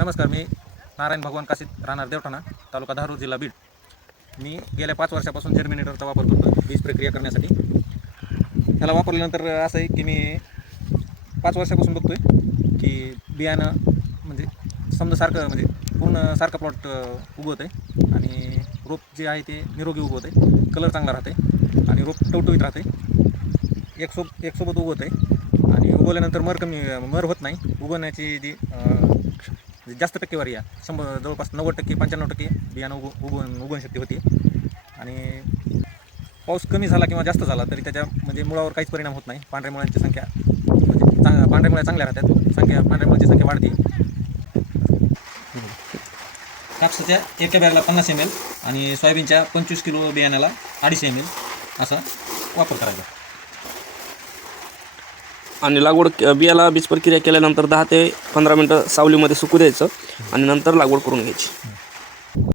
नमस्कार मी नारायण भगवान काशीत राहणार देवठाणा तालुका धारूर जिल्हा बीड. मी गेल्या पाच वर्षापासून जर्मिनेटरचा वापर करतो बीज प्रक्रिया करण्यासाठी. ह्याला वापरल्यानंतर असं आहे की मी पाच वर्षापासून बघतो आहे की बियाणं म्हणजे समजा सारखं म्हणजे पूर्ण सारखं प्लॉट उगवत आहे आणि रोप जे आहे ते निरोगी उगवत आहे कलर चांगला राहते आणि रोप टवटवीत राहते एक सोब उगवत आहे आणि उगवल्यानंतर मर कमी मर होत नाही. उगवण्याची जी जास्त टक्केवारी आहे शंभर जवळपास नव्वद टक्के पंच्याण्णव टक्के बियाणं उगव उगवण उगवण शक्ती होती. आणि पाऊस कमी झाला किंवा जास्त झाला तरी त्याच्या म्हणजे मुळावर काहीच परिणाम होत नाही. पांढऱ्या मुळांची संख्या म्हणजे चांग पांढऱ्या मुळ्या चांगल्या राहतात. संख्या पांढऱ्या मुळांची संख्या वाढते. कापसाच्या एका बॅगला पन्नास एम एल आणि सोयाबीनच्या पंचवीस किलो बियाण्याला अडीचशे एम एल असा वापर करायचा. आणि लागवड क- बियाला बीज प्रक्रिया केल्यानंतर दहा ते पंधरा मिनटं सावलीमध्ये सुकू द्यायचं आणि नंतर लागवड करून घ्यायची.